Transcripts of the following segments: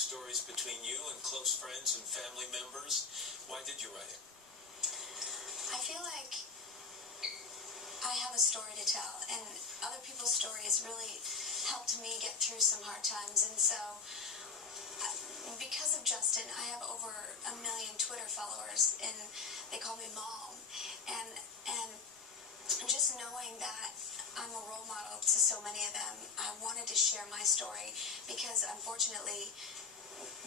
stories between you and close friends and family members. Why did you write it? I feel like I have a story to tell, and other people's stories really helped me get through some hard times. And so because of Justin, I have over 1 million Twitter followers, and they call me Mom. And just knowing that I'm a role model to so many of them, I wanted to share my story because, unfortunately,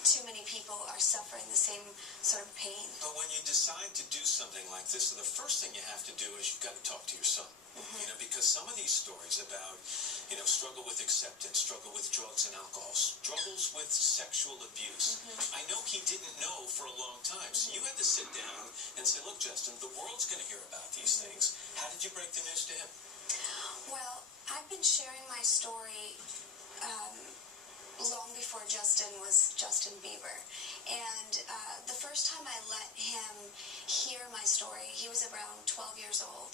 too many people are suffering the same sort of pain. But when you decide to do something like this, the first thing you have to do is you've got to talk to your son. You know, because some of these stories about, you know, struggle with acceptance, struggle with drugs and alcohol, struggles with sexual abuse. I know he didn't know for a long time, so you had to sit down and say, look, Justin, the world's going to hear about these things. How did you break the news to him? Well, I've been sharing my story long before Justin was Justin Bieber. And the first time I let him hear my story, he was around 12 years old.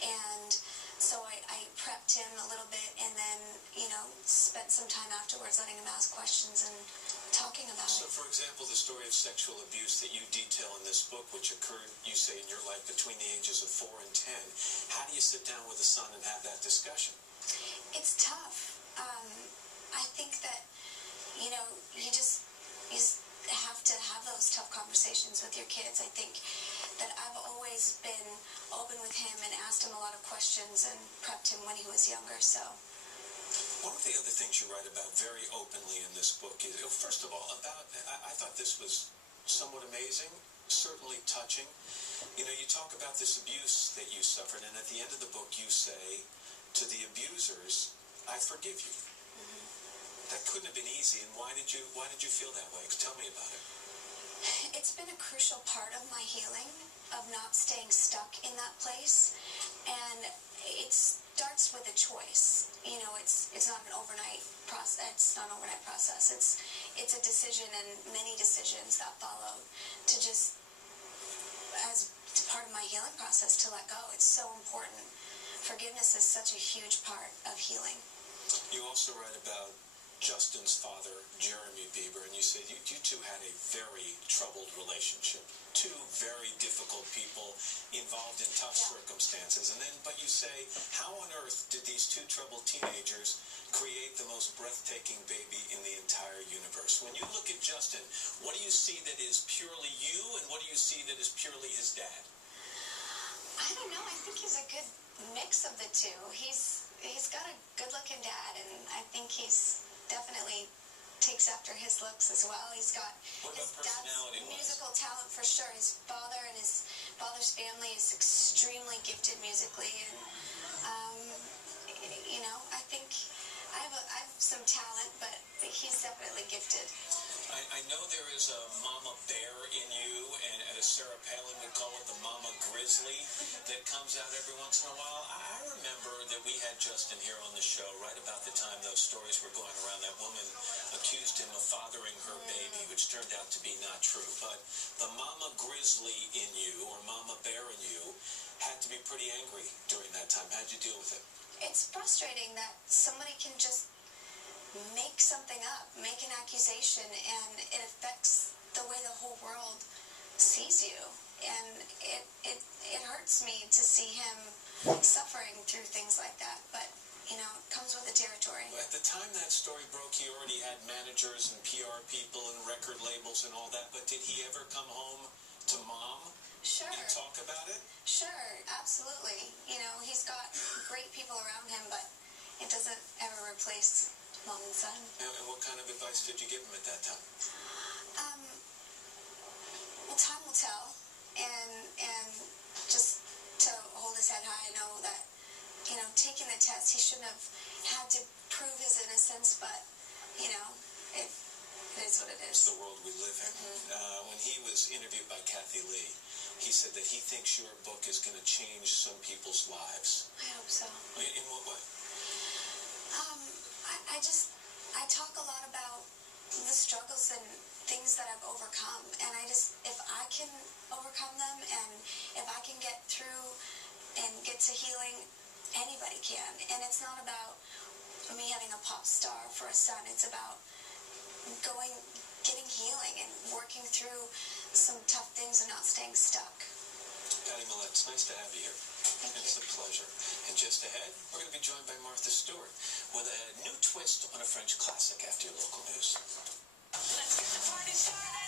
And so I prepped him a little bit and then, you know, spent some time afterwards letting him ask questions and talking about it. So, for example, the story of sexual abuse that you detail in this book, which occurred, you say, in your life between the ages of 4 and 10, how do you sit down with a son and have that discussion? It's tough. I think that, you know, you just have to have those tough conversations with your kids. I think that I've always been open with him and asked him a lot of questions and prepped him when he was younger, so. One of the other things you write about very openly in this book is, first of all, I thought this was somewhat amazing, certainly touching. You know, you talk about this abuse that you suffered, and at the end of the book you say to the abusers, I forgive you. That couldn't have been easy, and why did you feel that way? Tell me about it. It's been a crucial part of my healing, of not staying stuck in that place, and it starts with a choice. You know, it's not an overnight process. It's not an overnight process. It's a decision, and many decisions that follow to just, as part of my healing process, to let go. It's so important. Forgiveness is such a huge part of healing. You also write about Justin's father, Jeremy Bieber, and you said you two had a very troubled relationship. Two very difficult people involved in tough circumstances. But you say, how on earth did these two troubled teenagers create the most breathtaking baby in the entire universe? When you look at Justin, what do you see that is purely you, and what do you see that is purely his dad? I don't know. I think he's a good mix of the two. He's got a good-looking dad, and I think he's definitely takes after his looks as well. He's got his dad's musical talent for sure. His father and his father's family is extremely gifted musically, and you know, I think I have some talent, but he's definitely gifted. I know there is a mama bear in you, and as Sarah Palin would call it, the mama grizzly that comes out every once in a while. I remember that we had Justin here on the show right about the time those stories were going around. That woman accused him of fathering her baby, which turned out to be not true. But the mama grizzly in you, or mama bear in you, had to be pretty angry during that time. How'd you deal with it? It's frustrating that somebody can just make something up, make an accusation, and it affects the way the whole world sees you. And it hurts me to see him suffering through things like that. But, you know, it comes with the territory. At the time that story broke, he already had managers and PR people and record labels and all that, but did he ever come home to Mom? Sure. And talk about it? Sure, absolutely. You know, he's got great people around him, but it doesn't ever replace Mom and son. And what kind of advice did you give him at that time? Well, time will tell, and just to hold his head high. I know that, you know, taking the test, he shouldn't have had to prove his innocence, but, you know, it is what it is. It's the world we live in. When he was interviewed by Kathy Lee, he said that he thinks your book is going to change some people's lives. I hope so. In what way? I talk a lot about the struggles and things that I've overcome, and if I can overcome them, and if I can get through and get to healing, anybody can. And it's not about me having a pop star for a son. It's about going getting healing and working through some tough things and not staying stuck. Pattie Millett, it's nice to have you here. It's a pleasure. And just ahead, we're going to be joined by Martha Stewart with a new twist on a French classic after your local news. Let's get the party started.